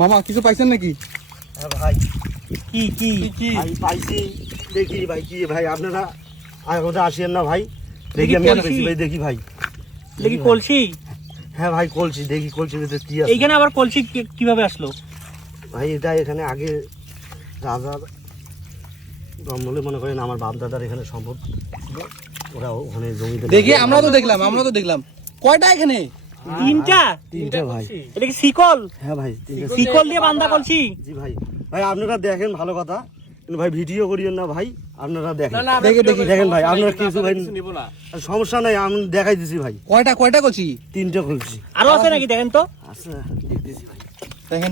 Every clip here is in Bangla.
মামা কিছু পাইছেন নাকি? হ্যাঁ ভাই, কি কি কি ভাই পাইছি। দেখি ভাই কি ভাই, আপনারা আগতে আসেন না ভাই, দেখি আমি কলসি? পাইছি ভাই, দেখি ভাই। দেখি কলসি। হ্যাঁ ভাই কলসি, দেখি কলসির ভিতরে কি আছে। এইখানে আবার কলসি কিভাবে আসলো? ভাই এটা এখানে আগে রাজার জন্মলে মনে করেন আমার বাপ দাদার এখানে সম্পদ ছিল, ওরা ওখানে জমিতে দেখি আমরা তো দেখলাম কয়টা এখানে? তিনটা। তিনটা ভাই। এটা কি শিকল? হ্যাঁ ভাই তিনটা। শিকল দিয়ে বান্ধা কলসি? জি ভাই, ভাই আপনারা দেখেন ভালো কথা, কিন্তু ভাই ভিডিও করিয়েন না ভাই, আপনারা দেখেন। দেখেন ভাই, আপনারা কিছু ভাই সমস্যা নাই, আমি দেখাই দিছি ভাই। কয়টা করছি? তিনটা খুলছি আরো আছে নাকি দেখেন তো? আচ্ছা, দেখতেছি ভাই।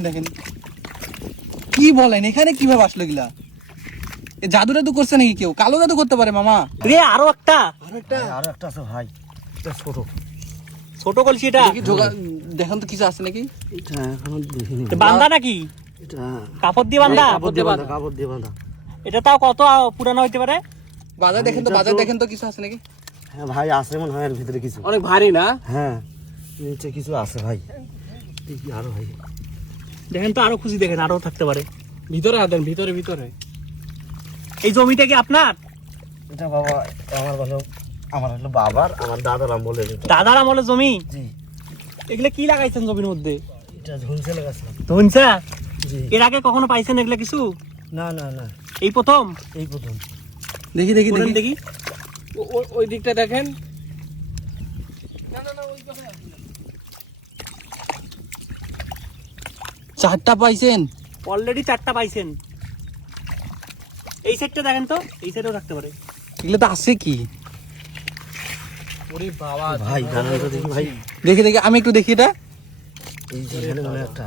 দেখেন কি বলেন, এখানে কিভাবে আসলো এগুলা? এ জাদু টাদু করছে নাকি কেউ? কালো জাদু করতে পারে মামা। রে আরো একটা আরো একটা আছে ভাই, এটা ছোট। ছোট কলসি। এটা দেখি দেখেন তো কিছু আছে নাকি? এটা এখনো দেখিনি। এটা বান্ধা নাকি? এটা কাপড় দিয়ে বান্ধা? কাপড় দিয়ে বাঁধা, কাপড় দিয়ে বাঁধা। এটা তাও কত পুরানো হইতে পারে? বাজার দেখেন তো কিছু আছে নাকি? হ্যাঁ ভাই আছে মনে হয় এর ভিতরে কিছু। অনেক ভারী না? হ্যাঁ নিচে কিছু আছে ভাই, দেখি আরো ভাই। দেখেন তো, আরো খুঁজি দেখেন, আরো থাকতে পারে। ভিতরে আদেন, ভিতরে এই জমিটা কি আপনার? এটা বাবা আমার হলো বাবার, আমার দাদার আমলে এটা। দাদার আমলের জমি? জি, এগুলা কি লাগাইছেন জমির মধ্যে? এটা ঝুলছে লাগাছিলাম। ধনসা? জি। এর আগে কখনো পাইছেন এগুলা কিছু? না না না, এই প্রথম? এই প্রথম। দেখি বলেন দেখি। ওই দিকটা দেখেন। চারটা পাইছেন? অলরেডি 4টা পাইছেন। এই সাইডটা দেখেন তো, এই সাইডেও থাকতে পারে। এগুলো তো আছে কি? ওরে বাবা ভাই দাঁড়ান তো দেখি ভাই, দেখি আমি একটু দেখি এটা। এই যে এখানে মানে একটা,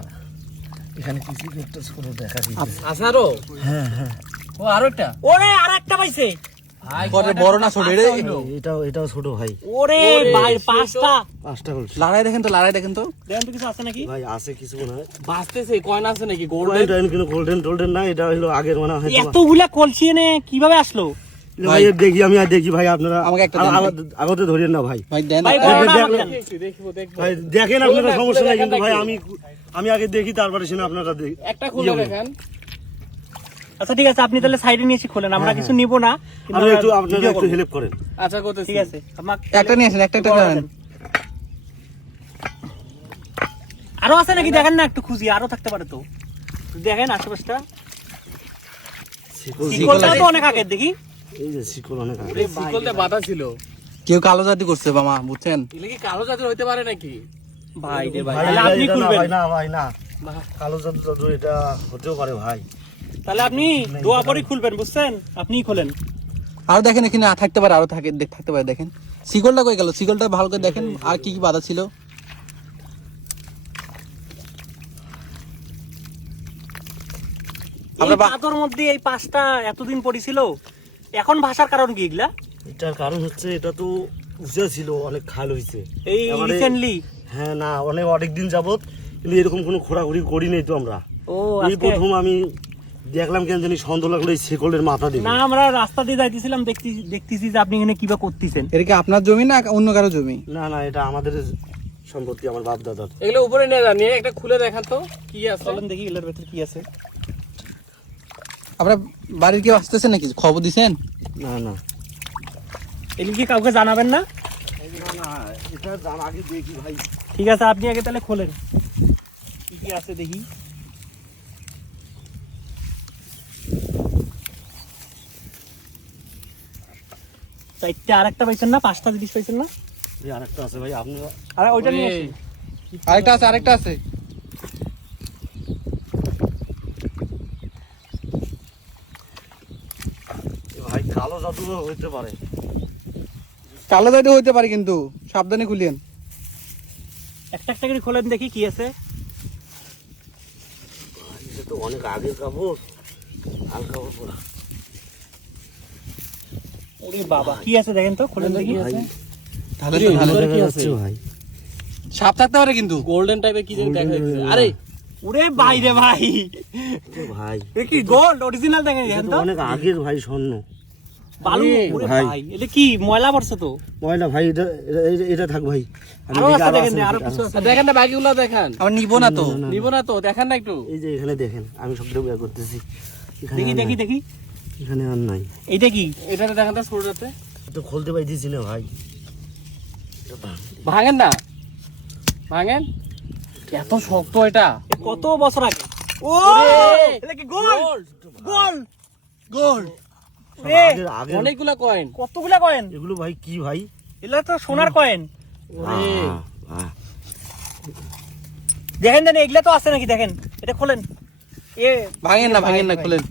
এখানে কিছু একটা ছোট দেখা যাচ্ছে। আসারো? হ্যাঁ হ্যাঁ, ও আরো একটা। ওরে আরেকটা পাইছে। পরে বড় না ছোট? এটাও ছোট ভাই। ওরে ভাই, 5টা। পাঁচটা করছি লড়াই দেখেন তো দেখেন তো কিছু আছে নাকি? ভাই, আছে কিছু মনে হয়। বাঁচতেছে। কয়েন আছে নাকি? গোল্ডেন, কিন্তু গোল্ডেন টোল্ডেন না, এটা হলো আগের মনে হয়। এতগুলা কলসি এনে কিভাবে আসলো? ভাই এর দেখি, আমি আর দেখি ভাই, আপনারা আমাকে একটা দেন ভাই। আগতে ধরিয়েন না ভাই। ভাই দেন। ভাই, বড় না দেখলেন? আমাকে দেন। ভাই দেখেন, আপনারা সমস্যা নাই, কিন্তু ভাই আমি আগে দেখি, তারপরে শুনে আপনারা দেখি। একটা খুলে দেখেন। আচ্ছা ঠিক আছে, আপনি তাহলে সাইডে নিয়ে এসে খোলেন, আমরা কিছু নিব না, কিন্তু আপনি আমরা আপনারা video একটু করবো। হেল্প করেন। আচ্ছা করতেছি। ঠিক আছে, আমাকে একটা নিয়ে আসেন, একটা নেন। আরো আছে নাকি দেখেন না, একটু খুঁজি, আরো থাকতে পারে তো। দেখেন আশেপাশটা। শিকলটা তো অনেক আগের দেখি। এই যে শিকল অনেক আগে। শিকলতে বাঁধা ছিল। কেউ কালো জাদু করছে মামা, বুঝছেন? এগুলো কি কালো জাদু হইতে পারে নাকি? ভাই রে ভাই, ভাই তাহলে আপনি এটা না খুলবেন। ভাই, না ভাই না, কালো জাদু জাদু এটা হতেও পারে ভাই। তাহলে আপনি দোয়া পরে খুলবেন, বুঝছেন? আপনিই খোলেন। আরো দেখেন, এখানে থাকতে পারে, আরো থাকতে পারে। দেখেন শিকলটা কই গেল? শিকলটা ভালো করে দেখেন, আর কি কি বাধা ছিল। এই পাথর মধ্যে এই 5টা এতদিন পড়েছিল, এখন ভাষার কারণ কি এগুলা? এটার কারণ হচ্ছে, এটা তো উঁচা ছিল, অনেক খাল হয়েছে এই এবারে- রিসেন্টলি? হ্যাঁ না, অনেক দিন যাবত, কিন্তু এরকম কোনো ঘোরাঘুরি করি নাই তো আমরা। ও এই আজকে প্রথম আমি দেখলাম, কেন জানি সন্দেহ লাগলো এই শিকলের মাথা দিয়ে। না, আমরা রাস্তা দিয়ে যাইতেছিলাম, দেখতেছি যে আপনি এখানে কিবা করতেছেন। এটা কি আপনার জমি না অন্য কারো জমি? না না, এটা আমাদের সম্পত্তি, আমার বাপ দাদার। এগুলো উপরে নিয়ে যান, নিয়ে একটা খুলে দেখান তো কি আছে। চলেন দেখি এগুলোর ভেতর কি আছে। আপনার বাড়ির কেউ আসতেছে নাকি? খবর দিছেন? না না এগুলো কি কাউকে জানাবেন না? না না, এটা আগে দেখি ভাই। ঠিক আছে, আপনি আগে তাহলে খোলেন কি কি আছে দেখি। চারটে, আরেকটা পাইছেন না? 5টা জিনিস পাইছেন না? এই আরেকটা আছে ভাই, আপনারা আরে ওইটা নিয়ে আসি। আরেকটা আছে। এ ভাই কালো জাদু হইতে পারে। কালো জাদু হইতে পারে, কিন্তু সাবধানে খুলিয়েন। একটা একটা করে খোলেন দেখি কি আছে। এটা তো অনেক আগের কাপড়, আল কাপড় পরা। ওরে বাবা, কি আছে দেখেন তো, খোলেন দেখি। ভাই তাহলে কি আছে ভাই? সাপ থাকতে পারে, কিন্তু গোল্ডেন টাইপের কি যেন দেখা যাচ্ছে। আরে ওরে ভাই রে ভাই, এ ভাই এ কি গোল্ড অরিজিনাল দেখেন এটা দেখেন তো তো। অনেক আগের ভাই, স্বর্ণ। বালু ওরে ভাই। ভাই এটা কি ময়লা পড়ছে তো ময়না ভাই এটা থাক ভাই আমি আরো দেখি আছে দেখেন আছে আরো নাকি, কিছু আছে দেখেন না বাকিগুলো দেখান, আমার নিবো না তো। নিব না তো, দেখান না একটু। এই যে এখানে দেখেন আমি সবটা বের করতেছি এখানে দেখি আর দেখি নাই, দেখি এখানে আর নাই এইটা কি এটাতে দেখান তো ছোটটাতে। তো খুলতে পাইতেছি না ভাই ভাঙেন না, ভাঙেন। এত শক্ত এটা। কত বছর আগে ও এটা কি গোল গোল গোল এ আগের আগের অনেকগুলা কয়েন। কতগুলা কয়েন এগুলো ভাই কি ভাই এগুলা তো সোনার কয়েন আহ, আহ। দেখেন দেন এগুলা তো আছে নাকি দেখেন এটা খোলেন এ ভাঙেন না, ভাঙেন না, খুলেন।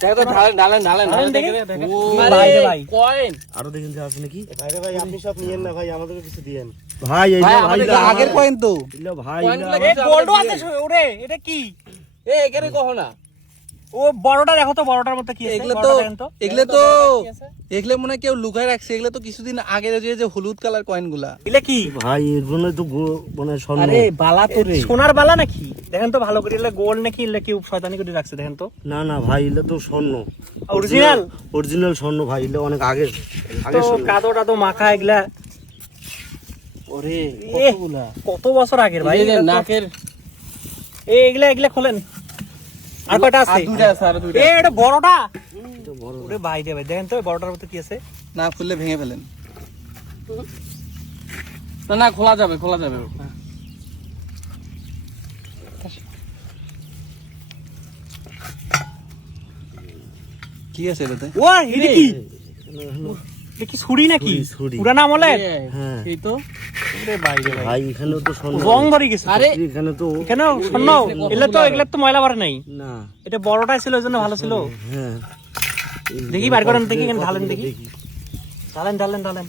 দেখো তো, ঢালেন ঢালেন ঢালেন ঢালেন ঢালেন, দেখি। দেখে দেখে। ও আরে, ভাই রে ভাই। কয়েন। আরো দেখেন যে আছে নাকি ভাইরে ভাই আপনি সব নিয়েন না ভাই, আমাদেরকে কিছু দিয়েন। ভাই এই ভাই, ভাই আমাদের এগুলো আগের আমার- কয়েন তো। এগুলো ভাই কয়েনগুলো এগুলো এ গোল্ডও আছে ওরে এটা কি এ এখানে কখনো না। ও বড়টা দেখো তো বড়টার মধ্যে কি আছে এগুলো তো বড়টা দেখেন তো এগুলো তো কি আছে? এগুলো মনে হয় কেউ লুকায় রাখছে। এগুলো তো কিছুদিন আগে যে হলুদ কালার কয়েন গুলা। এগুলা কি ভাই এগুলো তো মানে স্বর্ণ বালা তো রে সোনার বালা নাকি দেখেন তো ভালো করে এগুলা গোল্ড নাকি এগুলা কেউ শয়তানি করে রাখছে দেখেন তো না না ভাই এগুলো তো স্বর্ণ অরিজিনাল অরিজিনাল স্বর্ণ ভাই এগুলো অনেক আগের তো আগের স্বর্ণ কাদোটা তো মাখা এগুলা ওরে এ, কতগুলা। কত বছর আগের ভাই এই যে এগুলা তো- নাকের এগুলা এগুলা খোলেন আর কয়টা আছে আর দুইটা আছে, আর দুইটা। এ এটা বড়টা এটা বড় ওরে ভাই রে ভাই দেখেন তো বড়টার মধ্যে কি আছে না খুললে ভেঙে ফেলেন। না না, খোলা যাবে খোলা যাবে। কি আছে এটাতে? ও এটা কি এটা কি ছুরি নাকি ছুরি, ছুরি। পুরানা আমলের হ্যাঁ এই তো। ওরে ভাই রে ভাই ভাই এখানেও তো স্বর্ণ রং ধরে গেছে আরে এখানে তো এখানে স্বর্ণ এগুলা তো ময়লা বাড়ে নাই না এটা বড়টাই ছিল ওই জন্য ভালো ছিল হ্যাঁ দেখি বার করেন দেখি এখানে ঢালেন দেখি ঢালেন ঢালেন ঢালেন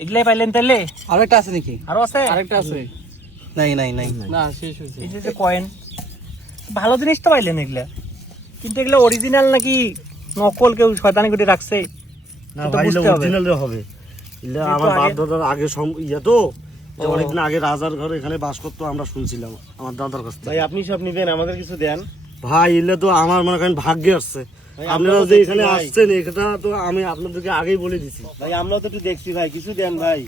এগুলাই পাইলেন তাইলে আরো একটা আছে নাকি? আরো আছে আরেকটা আছে। নাই নাই নাই। না, শেষ হয়েছে। এই যে কয়েন ভালো জিনিস তো পাইলেন এগুলা কিন্তু এগুলো অরিজিনাল নাকি নকল কেউ শয়তানি করে রাখছে না এটা ভাই বুঝতে হবে। অরিজিনাল হবে এগুলো যেহেতু আমার বাপ আগে- দাদার আগে ইয়া তো এটা অনেকদিন আগে রাজার ঘরে এখানে বাস করতো আমরা শুনছিলাম আমার দাদার কাছ ভাই থেকে আপনি সব নিবেন, আমাদের কিছু দেন। ভাই এগুলো তো আমার মনে করেন ভাগ্যে আসছে ভাই, আপনারা আমরাও যে দেখছি এখানে ভাই। আসছেন এটা তো আমি আপনাদেরকে আগেই বলে দিছি ভাই আমরাও তো একটু দেখছি ভাই, কিছু দেন ভাই।